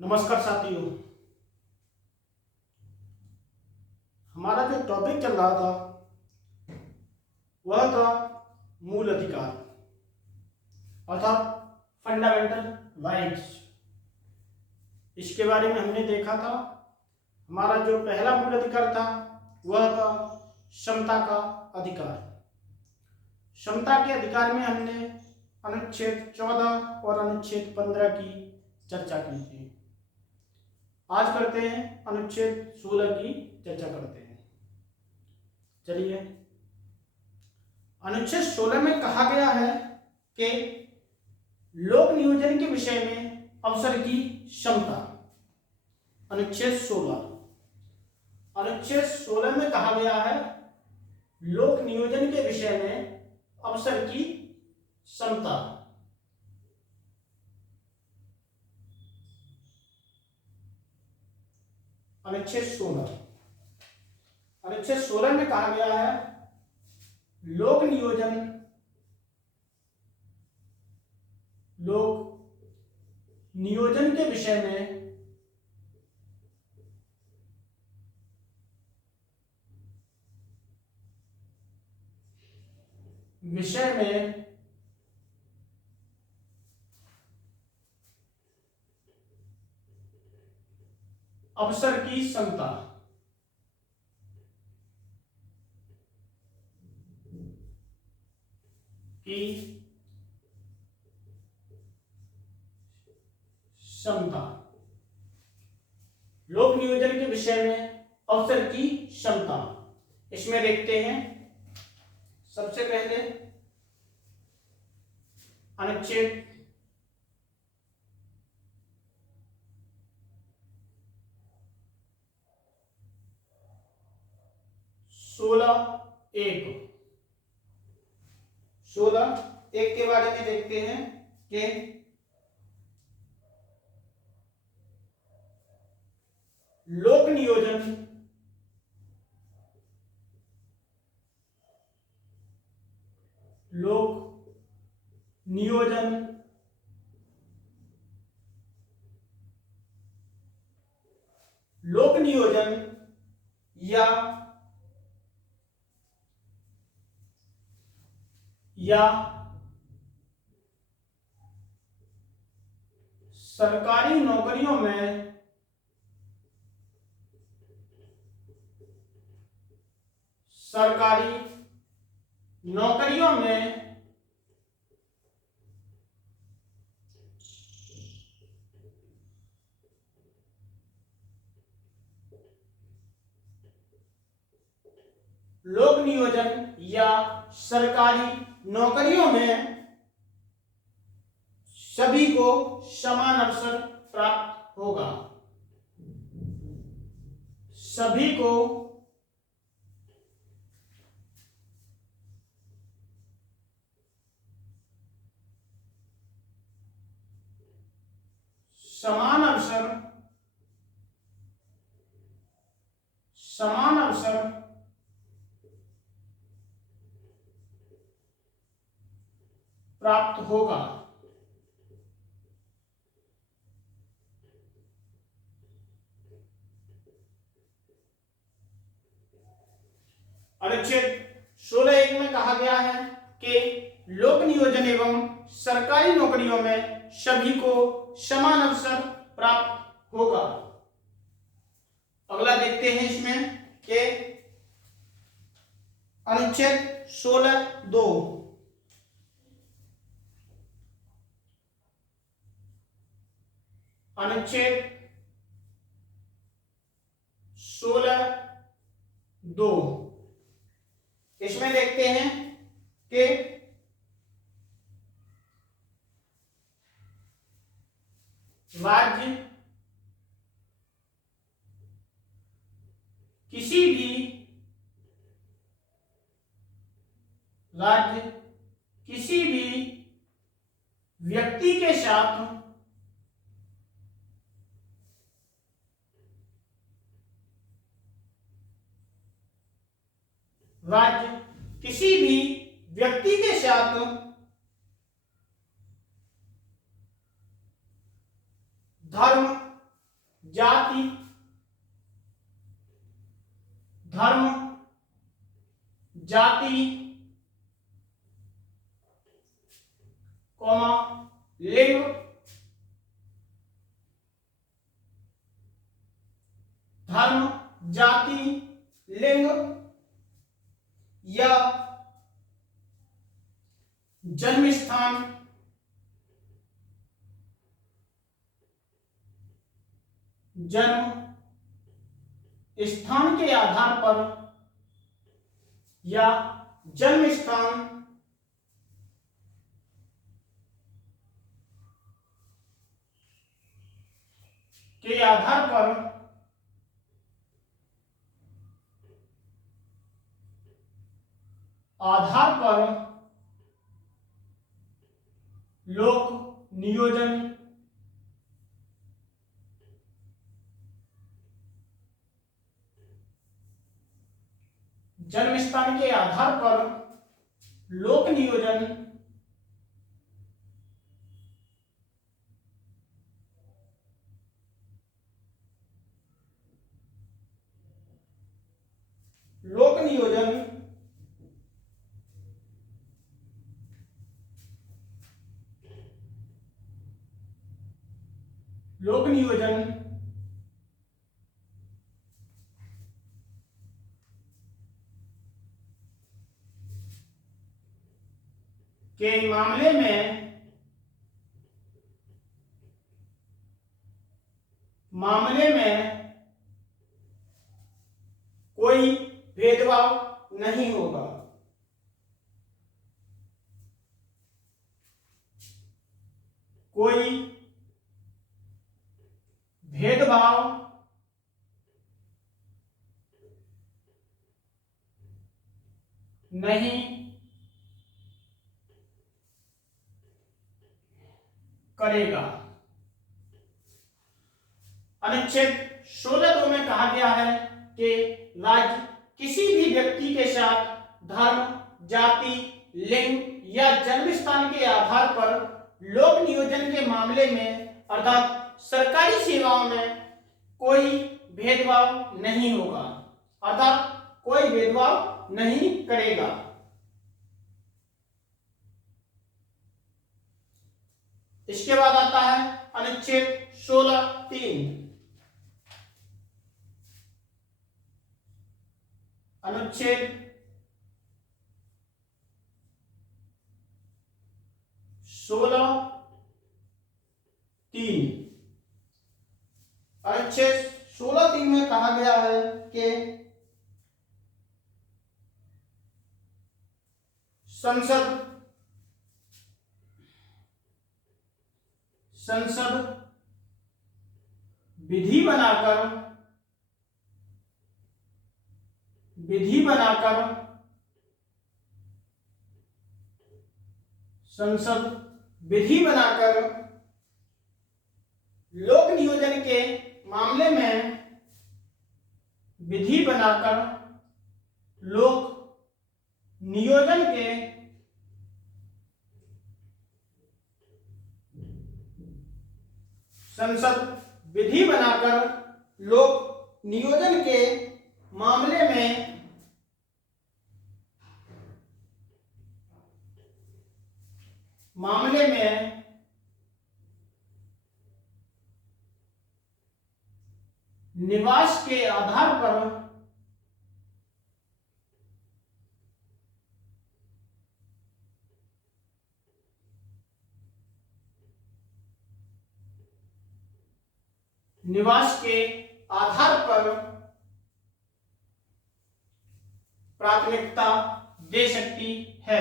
नमस्कार साथियों। हमारा जो टॉपिक चल रहा था वह था मूल अधिकार अर्थात फंडामेंटल राइट्स। इसके बारे में हमने देखा था। हमारा जो पहला मूल अधिकार था वह था क्षमता का अधिकार। क्षमता के अधिकार में हमने अनुच्छेद 14 और अनुच्छेद 15 की चर्चा की थी। आज करते हैं अनुच्छेद 16 की चर्चा करते हैं। चलिए, अनुच्छेद 16 में कहा गया है कि लोक नियोजन के विषय में अवसर की क्षमता। अनुच्छेद 16 में कहा गया है लोक नियोजन के विषय में अवसर की क्षमता। अनुच्छेद 16 में कहा गया है लोक नियोजन के विषय में अवसर की क्षमता। लोक नियोजन के विषय में अवसर की क्षमता। इसमें देखते हैं सबसे पहले अनुच्छेद 16(1) के बारे में देखते हैं कि लोक नियोजन या सरकारी नौकरियों में लोक नियोजन या सरकारी नौकरियों में सभी को समान अवसर प्राप्त होगा। सभी को समान अवसर प्राप्त होगा। अनुच्छेद 16(1) में कहा गया है कि लोक नियोजन एवं सरकारी नौकरियों में सभी को समान अवसर प्राप्त होगा। अगला देखते हैं इसमें कि अनुच्छेद 16(2) अनुच्छेद 16(2) इसमें देखते हैं कि राज्य किसी भी व्यक्ति के साथ धर्म जाति, धर्म, जाति, कॉमा लिंग, धर्म, जाति, लिंग या जन्म स्थान, जन्म स्थान के आधार पर या जन्म स्थान के आधार पर लोक नियोजन, जन्म स्थान के आधार पर लोक नियोजन लोक नियोजन लोक नियोजन के मामले में कोई भेदभाव नहीं होगा। कोई भेदभाव नहीं करेगा। अनुच्छेद 16(2) में कहा गया है कि राज्य किसी भी व्यक्ति के साथ धर्म, जाति, लिंग या जन्म स्थान के आधार पर लोक नियोजन के मामले में अर्थात सरकारी सेवाओं में कोई भेदभाव नहीं होगा, अर्थात कोई भेदभाव नहीं करेगा। इसके बाद आता है अनुच्छेद 16(3)। अनुच्छेद 16(3) अनुच्छेद 16(3) में कहा गया है कि संसद विधि बनाकर लोक नियोजन के मामले में विधि बनाकर लोक नियोजन के संसद विधि बनाकर लोक नियोजन के मामले में निवास के आधार पर प्राथमिकता दे सकती है।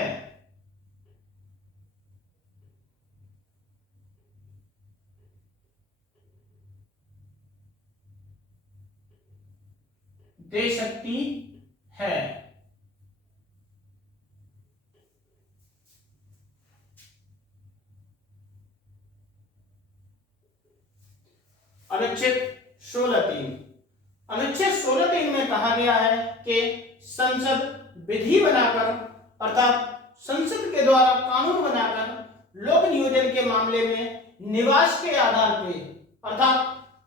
अनुच्छेद 16(3) में कहा गया है कि संसद विधि बनाकर अर्थात संसद के द्वारा कानून बनाकर लोक नियोजन के मामले में निवास के आधार पे अर्थात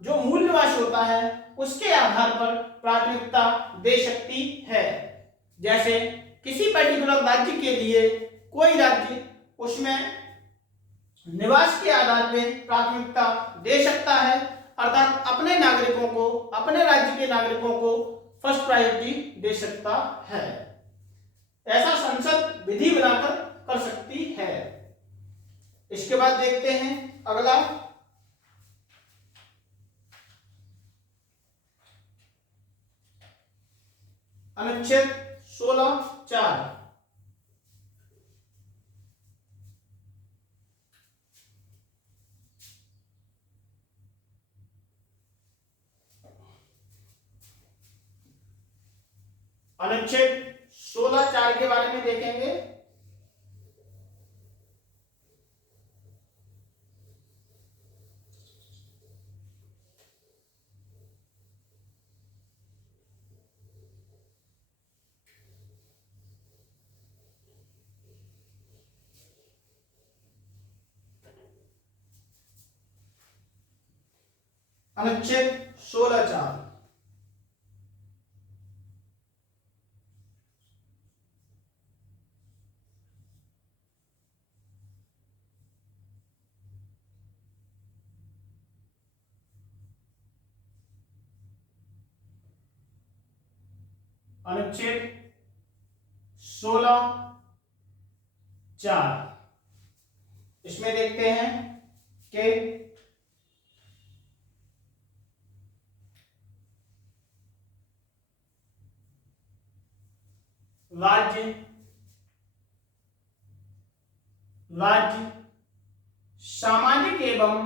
जो मूल निवासी होता है उसके आधार पर प्राथमिकता दे सकती है। जैसे किसी पर्टिकुलर राज्य के लिए कोई राज्य उसमें निवास के आधार पर प्राथमिकता दे सकता है, अर्थात अपने नागरिकों को, अपने राज्य के नागरिकों को फर्स्ट प्रायोरिटी दे सकता है। ऐसा संसद विधि बनाकर कर सकती है। इसके बाद देखते हैं अगला, अनुच्छेद 16(4). अनुच्छेद 16(4) के बारे में देखेंगे। अनुच्छेद 16(4). अनुच्छेद 16(4) इसमें देखते हैं कि राज्य सामाजिक एवं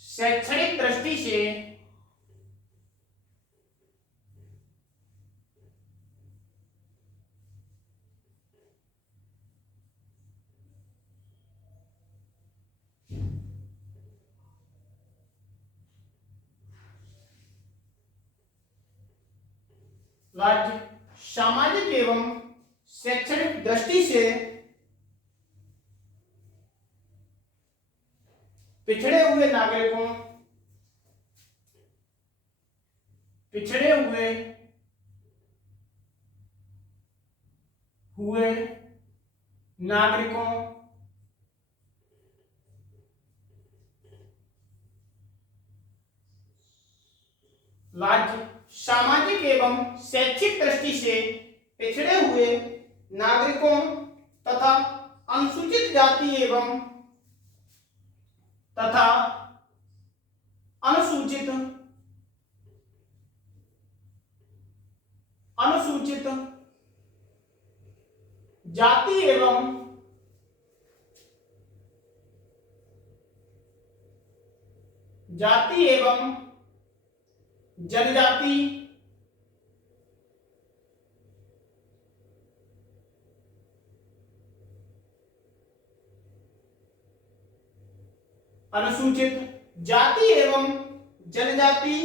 शैक्षणिक दृष्टि से राज्य सामाजिक एवं शैक्षणिक दृष्टि से पिछड़े हुए नागरिकों राज्य सामाजिक एवं शैक्षिक दृष्टि से पिछड़े हुए नागरिकों तथा अनुसूचित जाति एवं तथा अनुसूचित जाति एवं जनजाति अनुसूचित जाति एवं जनजाति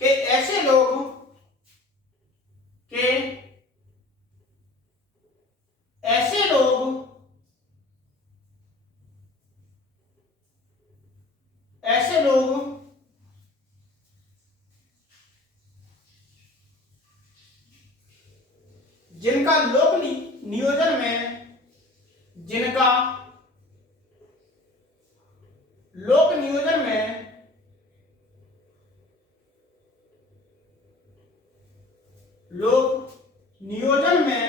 के ऐसे लोग जिनका लोक नियोजन में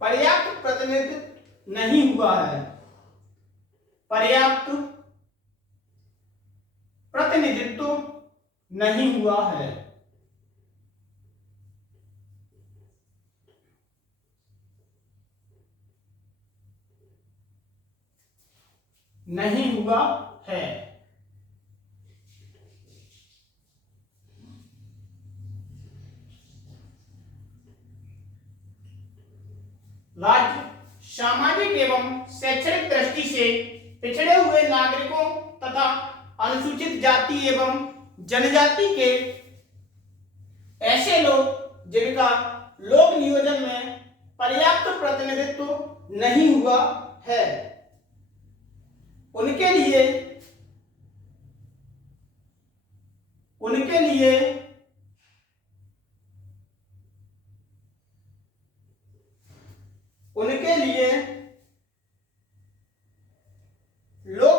पर्याप्त प्रतिनिधित्व नहीं हुआ है, पर्याप्त प्रतिनिधित्व नहीं हुआ है। राज्य सामाजिक एवं शैक्षणिक दृष्टि से पिछड़े हुए नागरिकों तथा अनुसूचित जाति एवं जनजाति के ऐसे लोग जिनका लोक नियोजन में पर्याप्त प्रतिनिधित्व नहीं हुआ है, उनके लिए लोक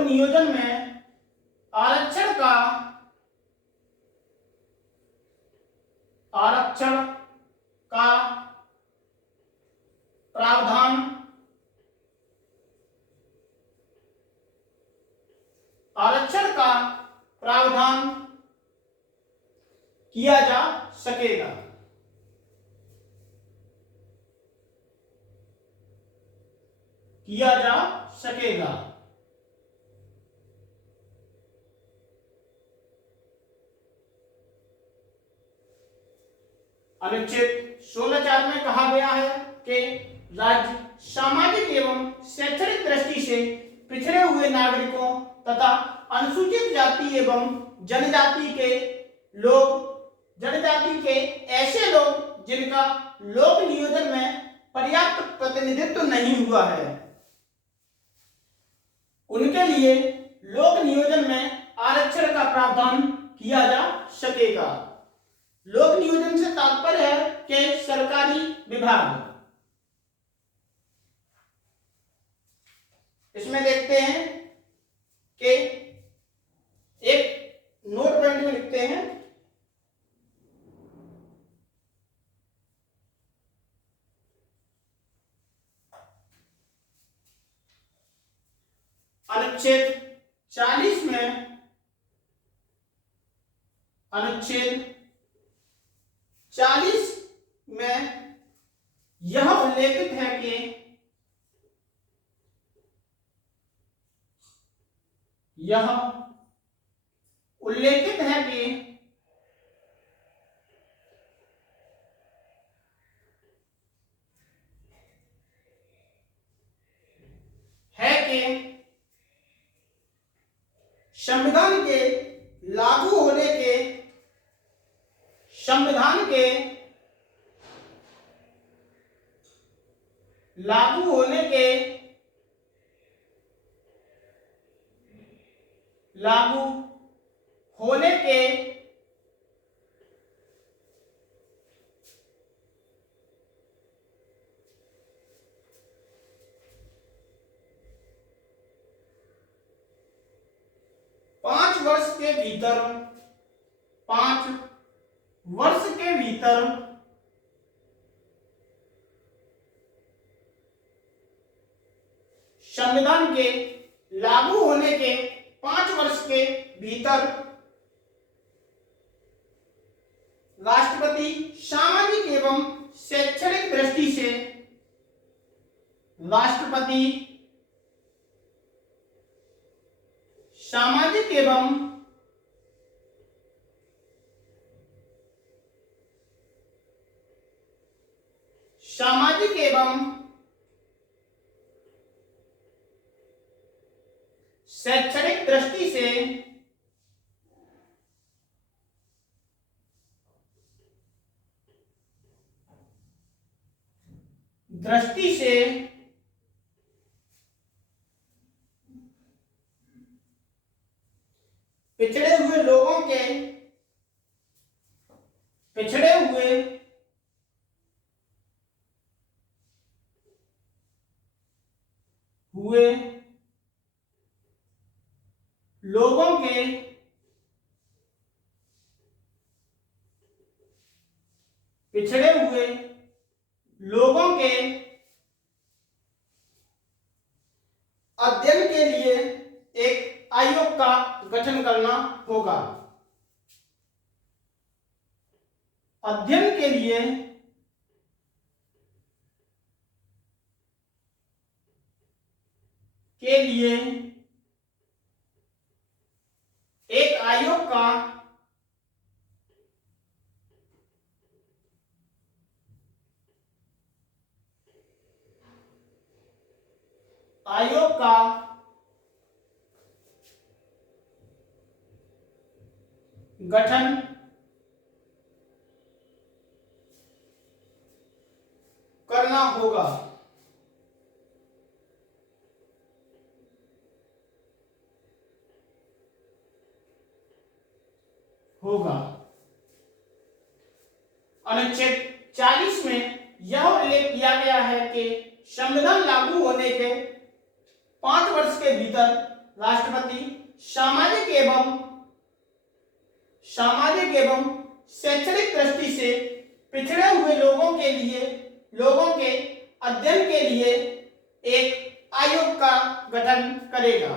नियोजन में आरक्षण का प्रावधान किया जा सकेगा। अनुच्छेद 16(4) में कहा गया है कि राज्य सामाजिक एवं शैक्षणिक दृष्टि से पिछड़े हुए नागरिकों तथा अनुसूचित जाति एवं जनजाति के ऐसे लोग जिनका लोक नियोजन में पर्याप्त प्रतिनिधित्व नहीं हुआ है, उनके लिए लोक नियोजन में आरक्षण का प्रावधान किया जा सकेगा। लोक नियोजन से तात्पर्य है कि सरकारी विभाग। इसमें देखते हैं कि एक नोट पॉइंट में लिखते हैं, अनुच्छेद 40 में यह उल्लेखित है कि संविधान के लागू होने के 5 वर्ष के भीतर संविधान के लागू होने के 5 वर्ष के भीतर राष्ट्रपति सामाजिक एवं शैक्षणिक दृष्टि से सामाजिक एवं शैक्षणिक दृष्टि से पिछड़े हुए लोगों के अध्ययन के लिए एक आयोग का गठन करना होगा। अध्ययन के लिए एक आयोग का गठन करना होगा। अनुच्छेद 40 में यह उल्लेख किया गया है कि संविधान लागू होने के 5 वर्ष के भीतर राष्ट्रपति सामाजिक एवं शैक्षणिक दृष्टि से पिछड़े हुए लोगों के अध्ययन के लिए एक आयोग का गठन करेगा।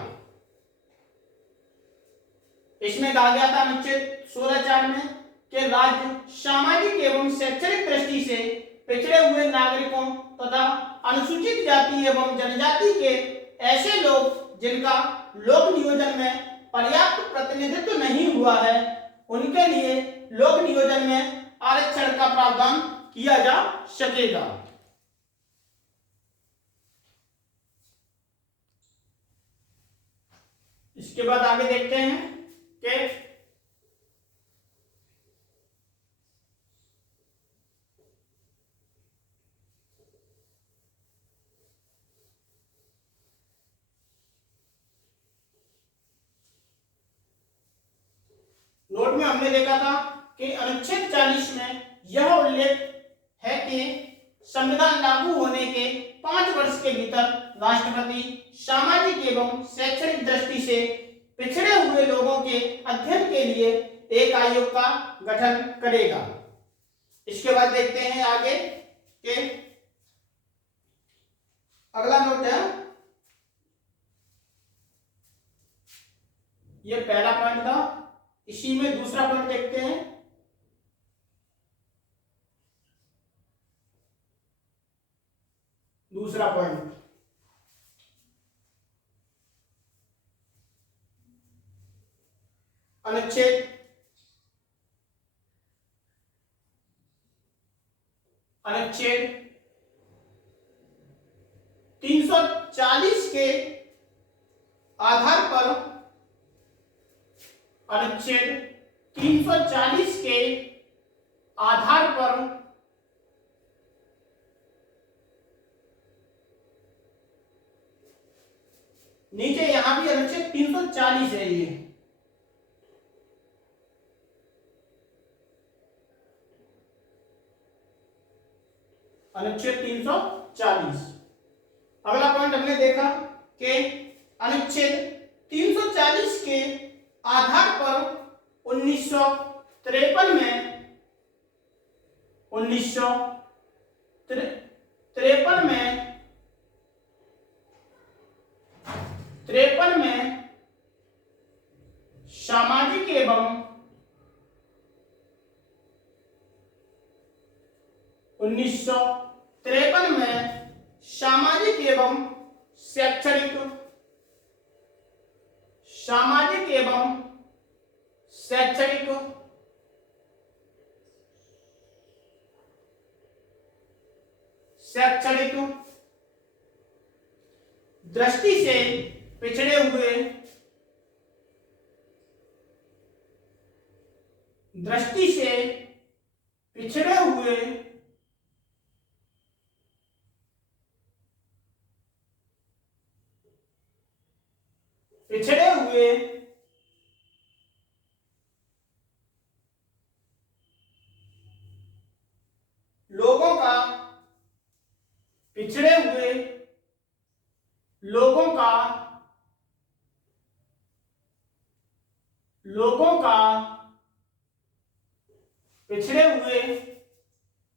इसमें कहा गया था अनुच्छेद 16(4) में कि राज्य सामाजिक एवं शैक्षणिक दृष्टि से पिछड़े हुए नागरिकों तथा अनुसूचित जाति एवं जनजाति के ऐसे लोग जिनका लोक नियोजन में पर्याप्त प्रतिनिधित्व नहीं हुआ है, उनके लिए लोक नियोजन में आरक्षण का प्रावधान किया जा सकेगा। इसके बाद आगे देखते हैं कि नोट में हमने देखा था कि अनुच्छेद 40 में यह उल्लेख है कि संविधान लागू होने के 5 वर्ष के भीतर राष्ट्रपति सामाजिक एवं शैक्षणिक दृष्टि से पिछड़े हुए लोगों के अध्ययन के लिए एक आयोग का गठन करेगा। इसके बाद देखते हैं आगे कि अगला नोट है, ये पहला पॉइंट था, इसी में दूसरा पॉइंट देखते हैं। दूसरा पॉइंट, अनुच्छेद 340 के आधार पर अनुच्छेद 340 के आधार पर नीचे यहां भी अनुच्छेद 340 है, ये अनुच्छेद 340। अगला पॉइंट हमने देखा कि अनुच्छेद 340 के आधार पर 1953 में सामाजिक एवं 1953 में सामाजिक एवं शैक्षणिक दृष्टि से पिछड़े हुए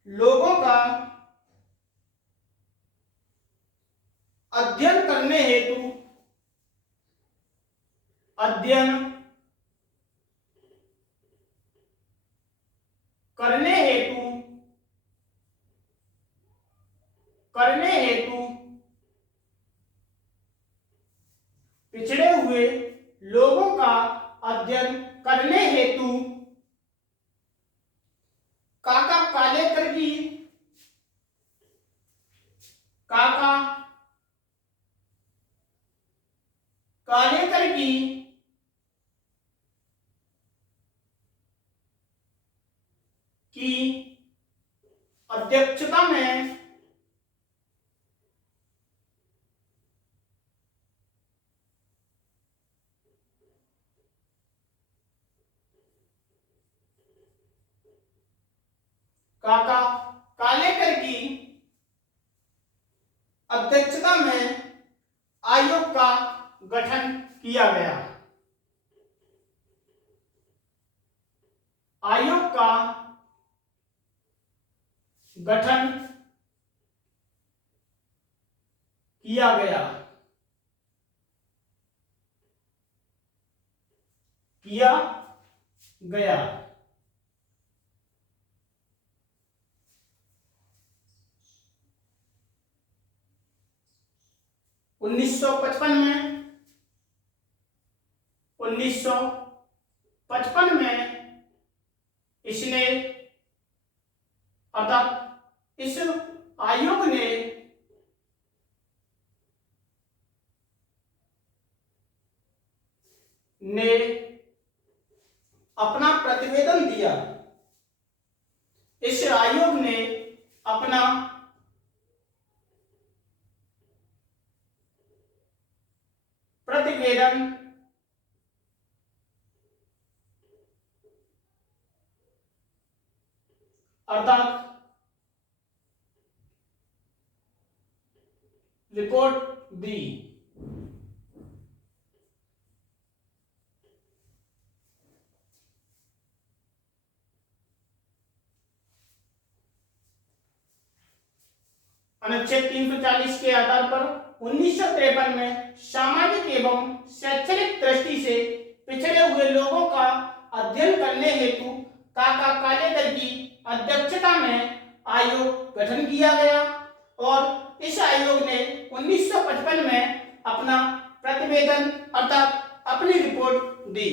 लोगों का अध्ययन करने हेतु करने हेतु पिछड़े हुए लोगों का अध्ययन करने हेतु काका कालेकर की काका कालेकर की अध्यक्षता में काका कालेकर की अध्यक्षता में आयोग का गठन किया गया। आयोग का गठन किया गया। किया गया 1955 में 1955 में इसने अर्थात इस आयोग ने अपना प्रतिवेदन दिया। इस आयोग ने अपना प्रतिवेदन अर्थात रिपोर्ट दी। अनुच्छेद 340 के आधार पर 1953 में सामाजिक एवं शैक्षणिक दृष्टि से पिछड़े हुए लोगों का अध्ययन करने हेतु काका कालेकर की अध्यक्षता में आयोग गठन किया गया और इस आयोग ने 1955 में अपना प्रतिवेदन अर्थात अपनी रिपोर्ट दी।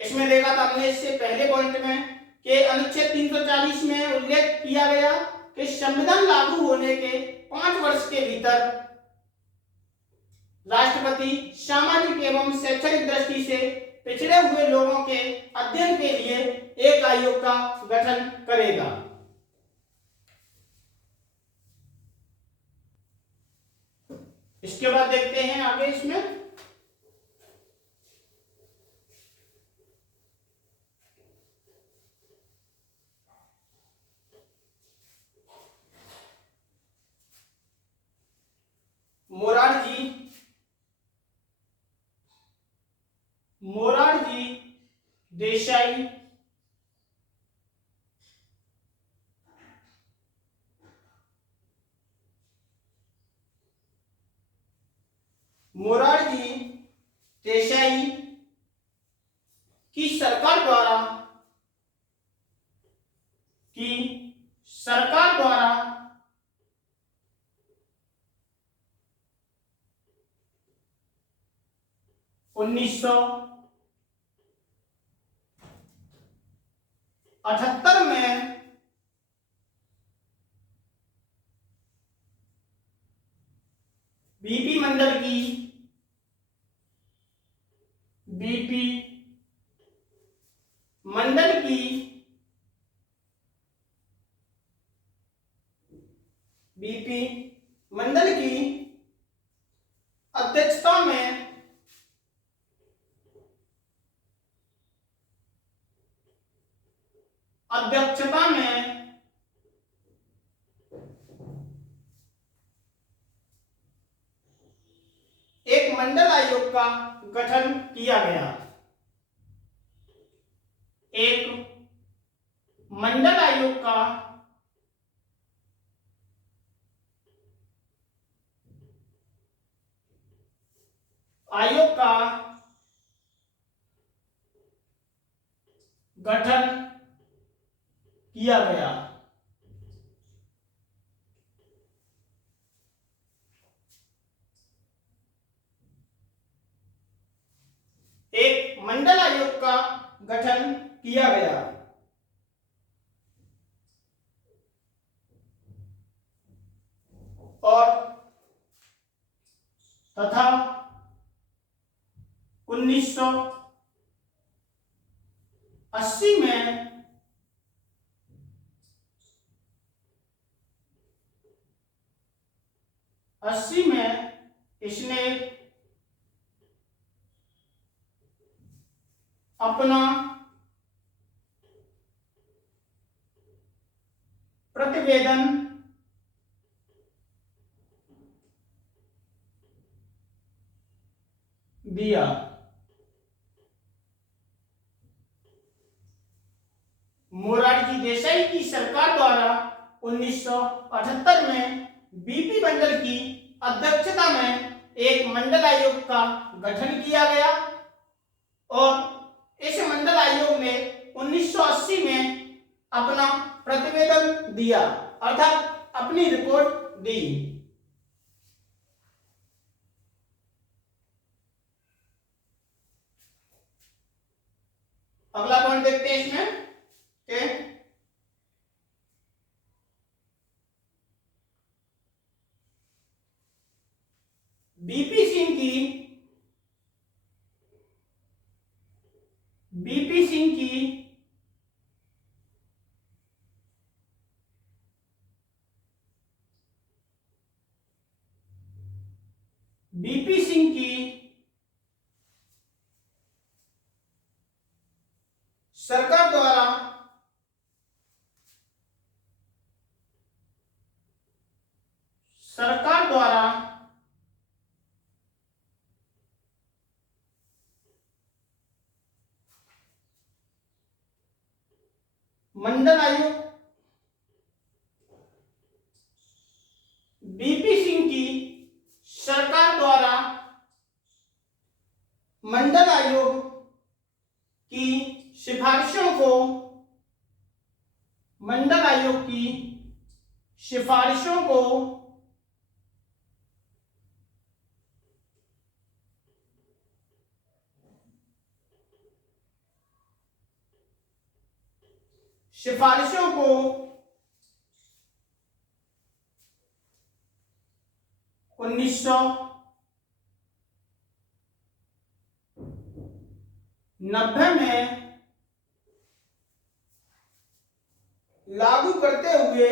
इसमें देखा था हमने इससे पहले पॉइंट में कि अनुच्छेद 340 में उल्लेख किया गया कि संविधान लागू होने के 5 वर्ष के भीतर राष्ट्रपति सामाजिक एवं शैक्षणिक दृष्टि से पिछड़े हुए लोगों के अध्ययन के लिए एक आयोग का गठन करेगा। इसके बाद देखते हैं आगे इसमें मोरारजी देसाई की सरकार द्वारा 1978 में बीपी मंडल की अध्यक्षता में एक मंडल आयोग का गठन किया गया। एक मंडल आयोग का गठन किया गया। एक मंडल आयोग का गठन किया गया। और तथा 1980 में इसने अपना प्रतिवेदन दिया। मोरारजी देसाई की सरकार द्वारा 1978 में बीपी मंडल की अध्यक्षता में एक मंडल आयोग का गठन किया गया और इस मंडल आयोग ने 1980 में अपना प्रतिवेदन दिया, अर्थात अपनी रिपोर्ट दी। अगला पॉइंट देखते हैं इसमें कि बीपी सिंह की सरकार द्वारा मंडल आयोग बीपी सिंह की सरकार द्वारा मंडल आयोग की सिफारिशों को सिफारिशों को 1990 में लागू करते हुए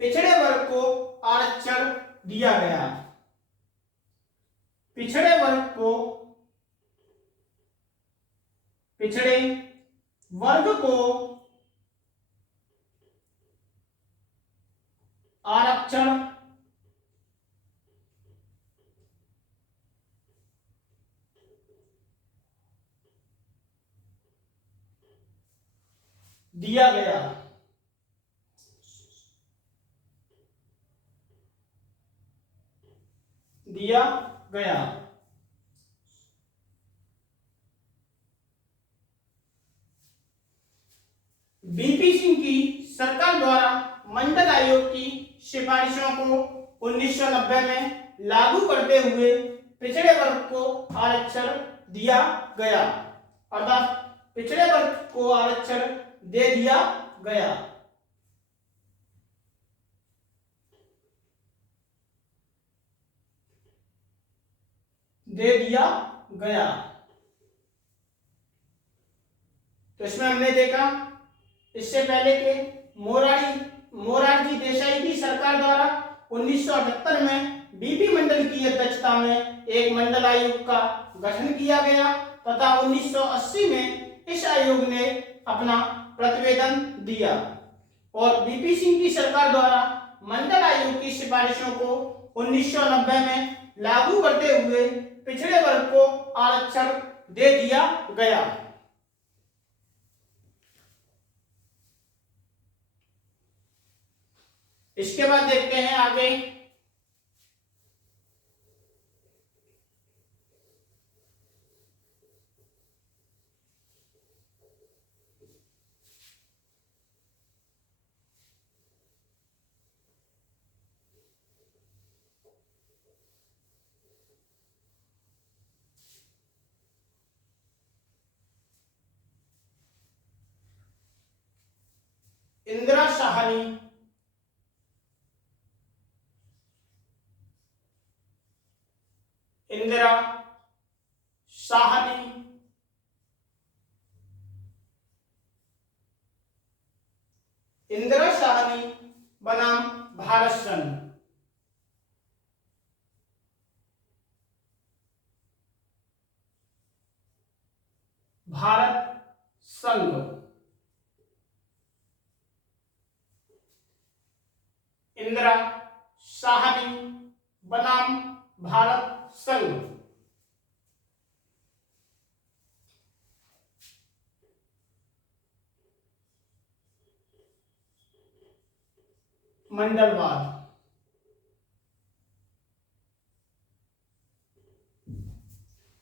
पिछड़े वर्ग को आरक्षण दिया गया। पिछड़े वर्ग को आरक्षण दिया गया। बीपी सिंह की सरकार द्वारा मंडल आयोग की सिफारिशों को 1990 में लागू करते हुए पिछड़े वर्ग को आरक्षण दिया गया, अर्थात पिछड़े वर्ग को आरक्षण दे दिया गया। तो इसमें हमने देखा इससे पहले के मोरारजी देसाई की सरकार द्वारा 1978 में बीपी मंडल की अध्यक्षता में एक मंडल आयोग का गठन किया गया तथा 1980 में इस आयोग ने अपना प्रतिवेदन दिया और बीपी सिंह की सरकार द्वारा मंडल आयोग की सिफारिशों को 1990 में लागू करते हुए पिछड़े वर्ग को आरक्षण दे दिया गया। इसके बाद देखते हैं आगे। इंदिरा साहनी इंदिरा साहनी इंदिरा साहनी बनाम भारत संघ। भारत संघ। इंदिरा साहनी बनाम भारत संघ। मंडलवाद।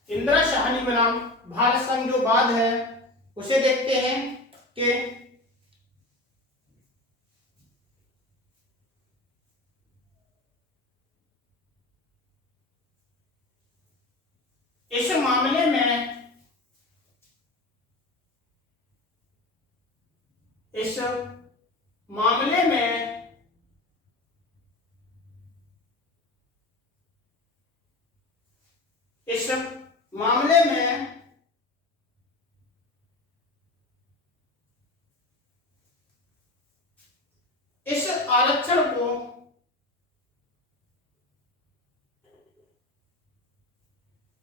इंदिरा साहनी बनाम भारत संघ जो वाद है उसे देखते हैं कि इस मामले में इस मामले में इस मामले में इस आरक्षण को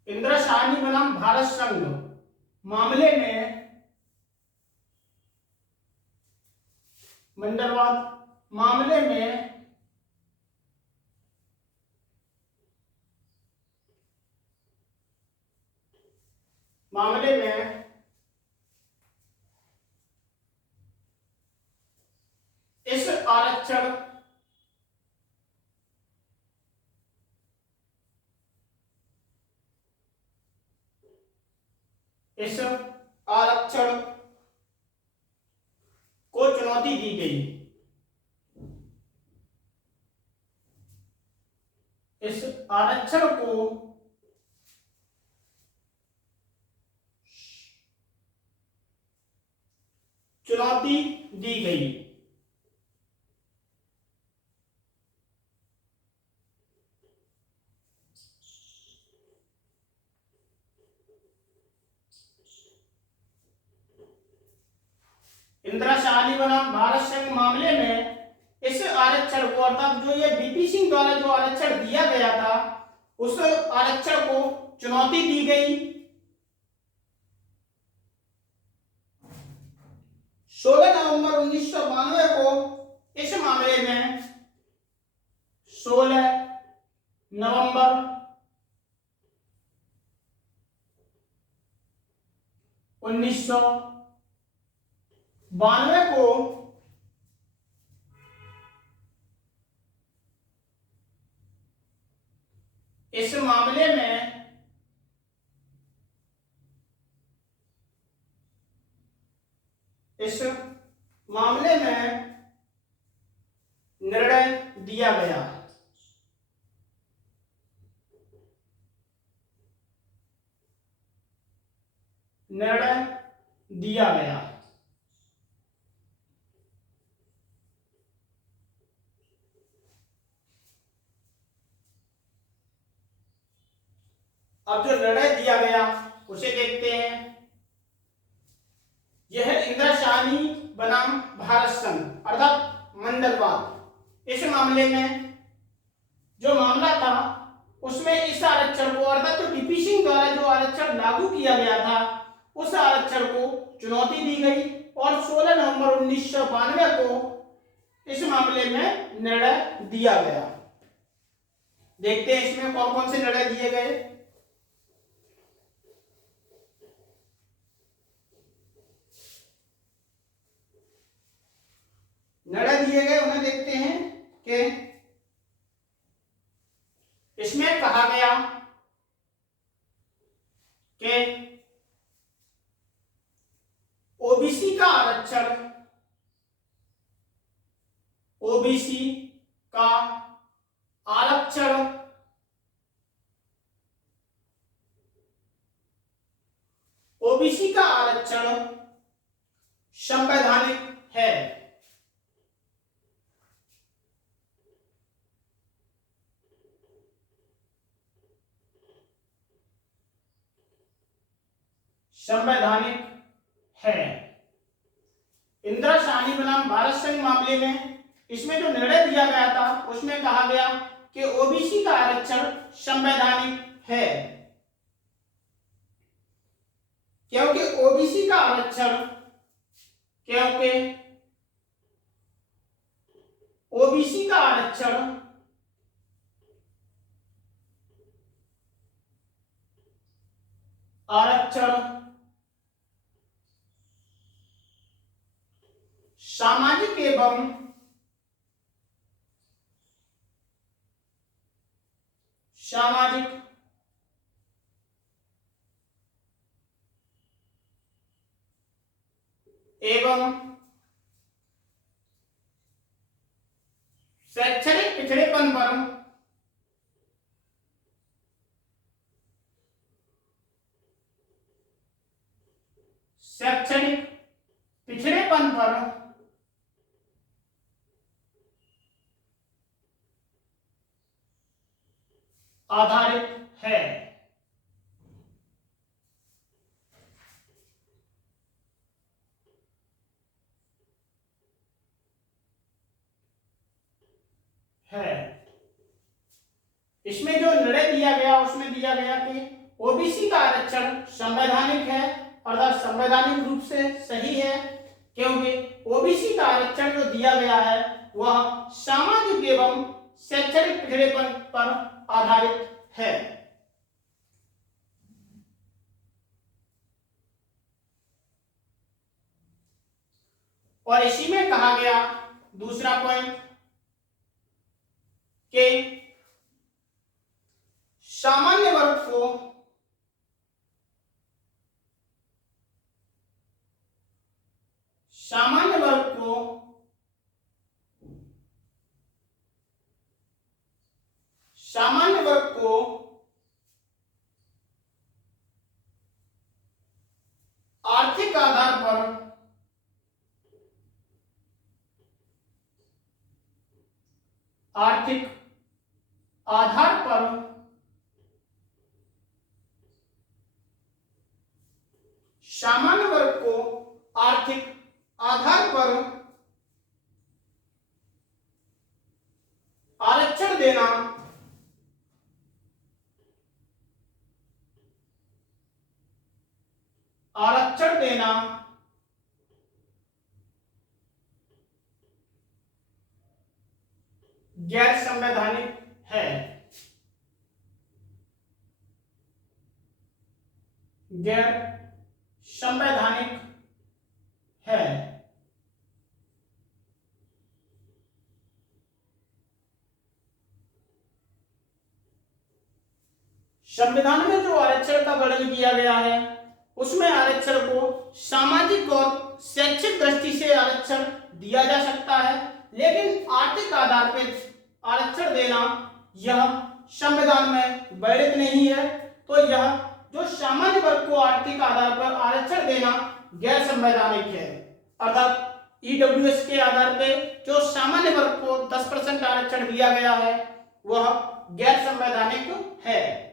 इंदिरा साहनी बनाम भारत संघ मामले में मंडलवाद मामले में इस आरक्षण को चुनौती दी गई। इस आरक्षण को चुनौती दी गई। इंदिरा साहनी बनाम भारत संघ मामले में इस आरक्षण को अर्थात जो ये बीपी सिंह द्वारा जो आरक्षण दिया गया था उस आरक्षण को चुनौती दी गई। 16 नवंबर 1992 को इस मामले में 16 नवंबर 1992 को इस मामले में निर्णय दिया गया। अब जो निर्णय दिया गया उसे देखते हैं। यह इंदिरा साहनी बनाम भारत संघ अर्थात मंडलवाद। इस मामले में जो मामला था उसमें इस आरक्षण को अर्थात तो बीपी सिंह द्वारा जो आरक्षण लागू किया गया था उस आरक्षण को चुनौती दी गई और 16 नवंबर 1992 को इस मामले में निर्णय दिया गया। देखते हैं इसमें कौन कौन से निर्णय दिए गए। निर्णय दिए गए उन्हें देखते हैं के ओबीसी का आरक्षण, ओबीसी का आरक्षण ओबीसी का आरक्षण संवैधानिक है। संवैधानिक है। इंदिरा साहनी बनाम भारत संघ मामले में इसमें जो निर्णय दिया गया था उसमें कहा गया कि ओबीसी का आरक्षण संवैधानिक है, क्योंकि ओबीसी का आरक्षण आरक्षण सामाजिक एवं शैक्षणिक पिछड़ेपन पर आधारित है। इसमें जो निर्णय दिया गया उसमें दिया गया कि ओबीसी का आरक्षण संवैधानिक है, अर्थात संवैधानिक रूप से सही है, क्योंकि ओबीसी का आरक्षण जो दिया गया है वह सामाजिक एवं शैक्षणिक पिछड़ेपन पर आधारित है। और इसी में कहा गया दूसरा पॉइंट कि सामान्य वर्ग को आर्थिक आधार पर सामान्य वर्ग को आर्थिक आधार पर आरक्षण देना गैर संवैधानिक है। गैर संवैधानिक है। संविधान में जो आरक्षण का वर्णन किया गया है उसमें आरक्षण को सामाजिक और शैक्षिक दृष्टि से आरक्षण दिया जा सकता है, लेकिन आर्थिक आधार पर आरक्षण देना यह संविधान में वर्णित नहीं है। तो यह जो सामान्य वर्ग को आर्थिक आधार पर आरक्षण देना गैर संवैधानिक है, अर्थात ईडब्ल्यूएस के आधार पर जो सामान्य वर्ग को 10% आरक्षण दिया गया है वह गैर संवैधानिक है।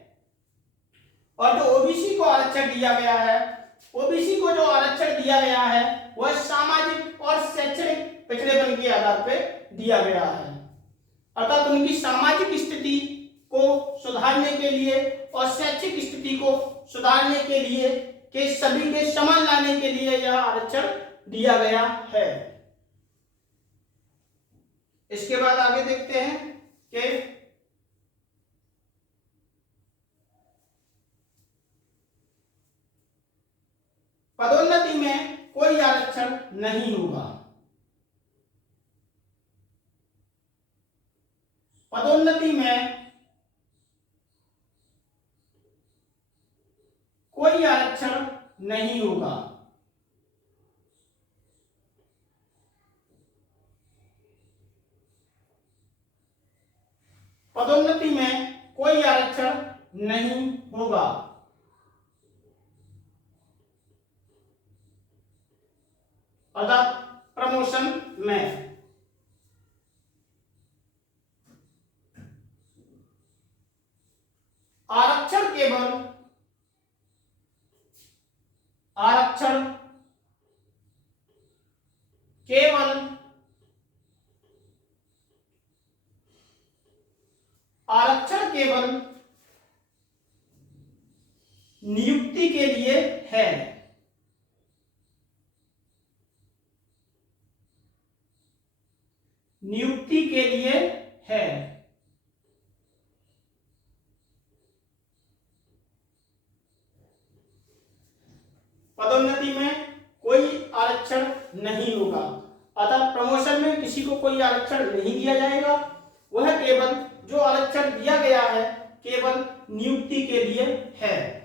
और जो ओबीसी को आरक्षण दिया गया है, ओबीसी को जो आरक्षण दिया गया है वह सामाजिक और शैक्षणिक पिछड़ेपन के आधार पर दिया गया है, अर्थात उनकी सामाजिक स्थिति को सुधारने के लिए और शैक्षिक स्थिति को सुधारने के लिए के सभी के समान लाने के लिए यह आरक्षण दिया गया है। इसके बाद आगे देखते हैं कि पदोन्नति में कोई आरक्षण नहीं होगा। पदोन्नति में कोई कोई आरक्षण नहीं होगा। पदोन्नति में कोई आरक्षण नहीं होगा। अर्थात प्रमोशन में आरक्षण केवल नियुक्ति के लिए है। नियुक्ति के लिए है। पदोन्नति में कोई आरक्षण नहीं होगा। अतः प्रमोशन में किसी को कोई आरक्षण नहीं दिया जाएगा। वह केवल जो आरक्षण दिया गया है केवल नियुक्ति के लिए है।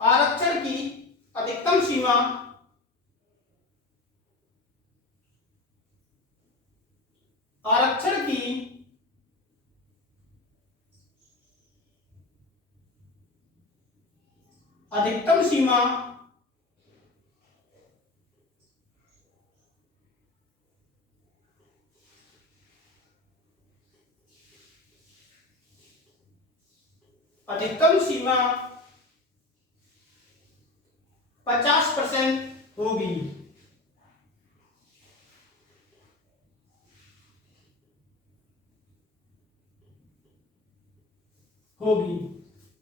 आरक्षण की अधिकतम सीमा आरक्षण की अधिकतम सीमा अधिकतम सीमा 50% होगी।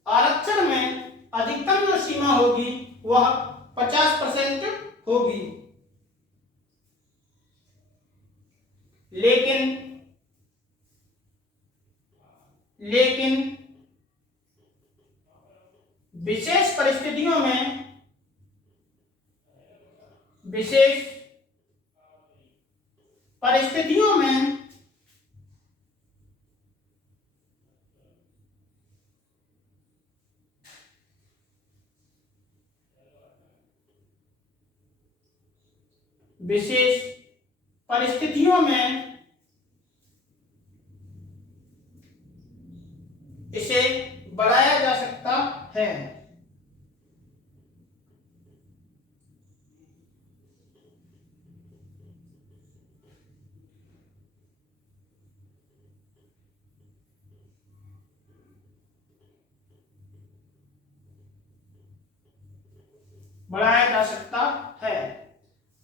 आरक्षण में अधिकतम जो सीमा होगी वह 50% होगी। लेकिन विशेष परिस्थितियों में विशेष परिस्थितियों में विशेष परिस्थितियों में इसे बढ़ाया जा सकता है। बढ़ाया जा सकता है।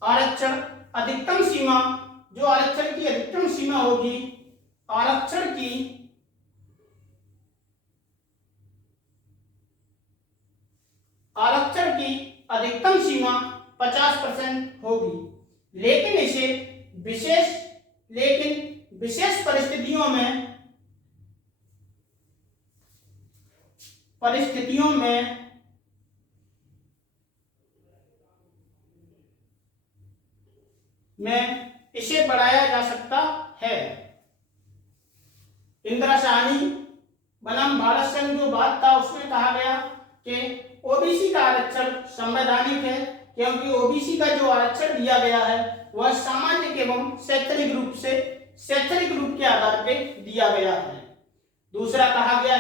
आरक्षण अधिकतम सीमा जो आरक्षण की अधिकतम सीमा होगी आरक्षण की अधिकतम सीमा 50% होगी। लेकिन विशेष परिस्थितियों में इसे बढ़ाया जा सकता है। इंदिरा साहनी बनाम भारत संघ जो बात था उसमें कहा गया कि ओबीसी का आरक्षण संवैधानिक है, क्योंकि ओबीसी का जो आरक्षण दिया गया है वह सामाजिक एवं शैक्षणिक रूप के आधार पे दिया गया है। दूसरा कहा गया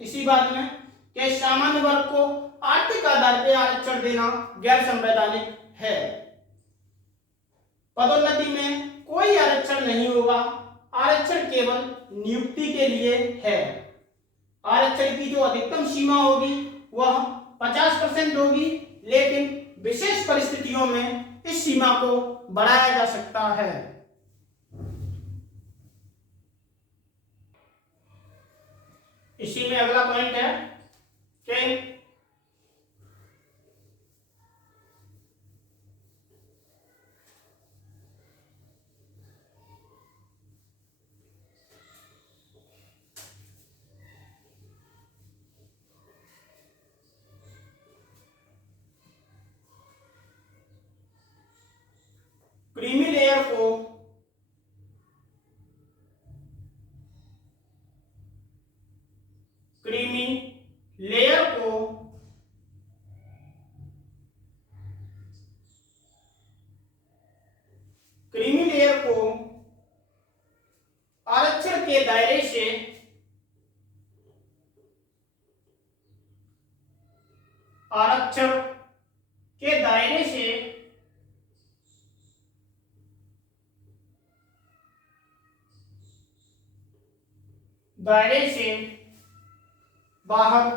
इसी बात में कि सामान्य वर्ग को आर्थिक आधार पे आरक्षण देना गैर संवैधानिक है। पदोन्नति में कोई आरक्षण नहीं होगा। आरक्षण केवल नियुक्ति के लिए है। आरक्षण की जो अधिकतम सीमा होगी वह 50% होगी, लेकिन विशेष परिस्थितियों में इस सीमा को बढ़ाया जा सकता है। इसी में अगला पॉइंट है कि क्रीमी लेयर को क्रीमी लेयर को आरक्षण के दायरे से आरक्षण के दायरे से बाहर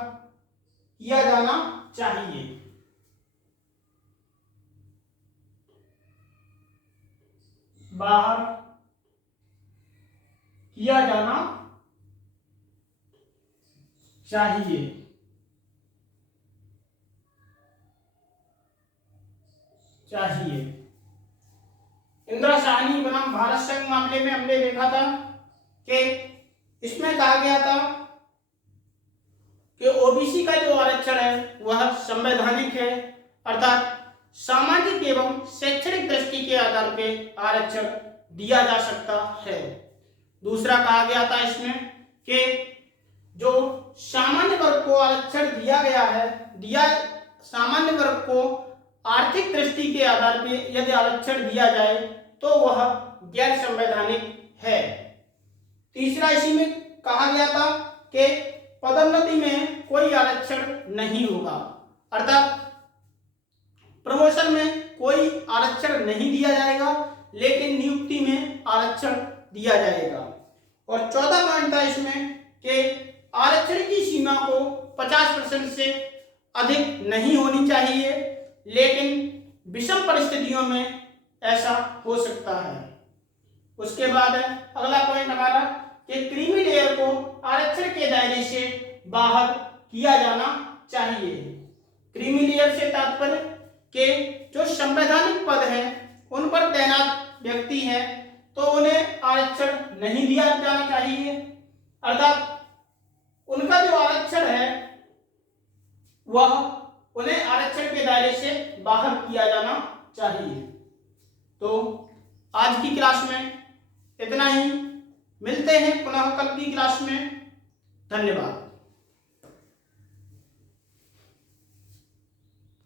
किया जाना चाहिए। बाहर किया जाना चाहिए। इंदिरा साहनी बनाम भारत संघ मामले में हमने देखा था कि इसमें कहा गया था कि ओबीसी का जो आरक्षण है वह संवैधानिक है, अर्थात सामाजिक एवं शैक्षणिक दृष्टि के आधार पर आरक्षण दिया जा सकता है। दूसरा कहा गया था इसमें कि जो सामान्य वर्ग को आरक्षण दिया गया है, सामान्य वर्ग को आर्थिक दृष्टि के आधार पर यदि आरक्षण दिया जाए तो वह गैर संवैधानिक है। तीसरा इसी में कहा गया था कि पदोन्नति में कोई आरक्षण नहीं होगा, अर्थात प्रमोशन में कोई आरक्षण नहीं दिया जाएगा, लेकिन नियुक्ति में आरक्षण दिया जाएगा। और 14 पॉइंट था इसमें कि आरक्षण की सीमा को 50% से अधिक नहीं होनी चाहिए, लेकिन विषम परिस्थितियों में ऐसा हो सकता है। उसके बाद अगला पॉइंट हमारा कि क्रीमी लेयर को आरक्षण के दायरे से बाहर किया जाना चाहिए। क्रीमी लेयर से तात्पर्य कि जो संवैधानिक पद हैं उन पर तैनात व्यक्ति हैं तो उन्हें आरक्षण नहीं दिया जाना चाहिए, अर्थात उनका जो आरक्षण है वह उन्हें आरक्षण के दायरे से बाहर किया जाना चाहिए। तो आज की क्लास में इतना ही, मिलते हैं पुनः कल की क्लास में। धन्यवाद।